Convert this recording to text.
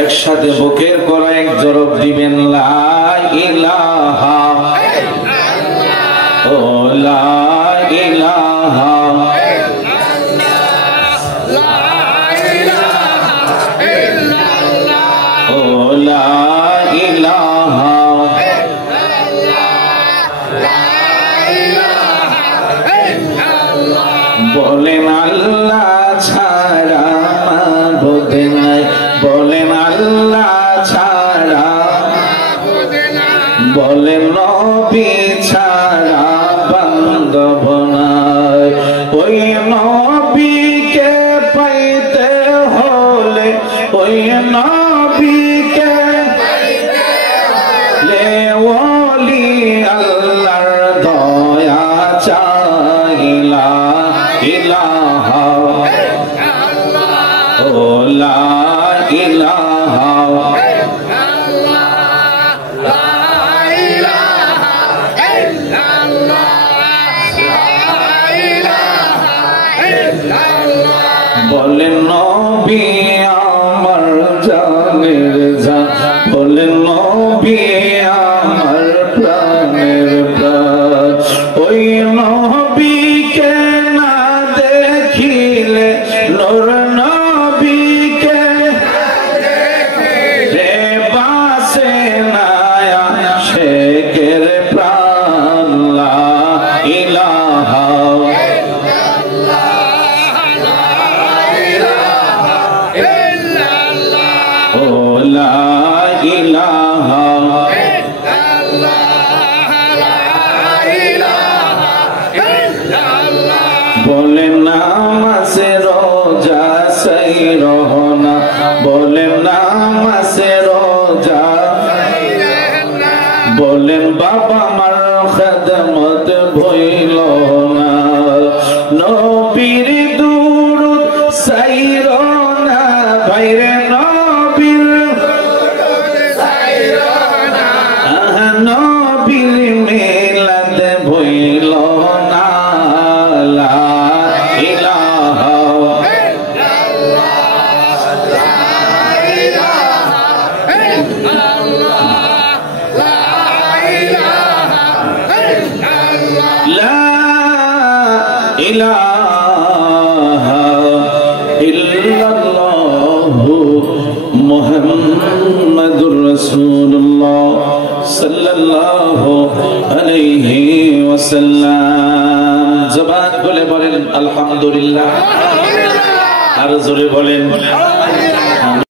একসাথে বুকের করা এক জরব দিবেন লা ইলাহা ও লা ইলাহা ও লা ইলাহা বলেন আল্লাহ ছাড়া মাবুদ নাই, বলেন আল্লাহ ছাড়া, বলেন নবী ছাড়া বান্ধব নাই। ওই নবীকে পাইতে হলে, ওই নবীকে পাইতে ওলি আল্লাহর দয়া চাইলা ইলাহা ও লা ইলাহা বলেন নবী আমার জানের জান, বলেন নবী আমার প্রাণের প্রাণ। ওই নবীকে না দেখিলে, নূর নবীকে রে বাসে না শেখের প্রাণ লা ইলাহা ও লা ইলাহা বলেন নামাজে রোজা সেই রহনা, বলেন নামাজে রোজা, বলেন বাবা মার খেদমত ভইল না, নবীর দুরূদ সাইর না ভাইরে নবীর নবীর মিলাদ ভইল না লা ইলাহা লা ইলাহা ইল্লাল্লাহু মুহাম্মাদুর রাসূলুল্লাহ সাল্লাল্লাহু আলাইহি ওয়াসাল্লাম। জবান খুলে বলেন আলহামদুলিল্লাহ, আর জোরে বলেন।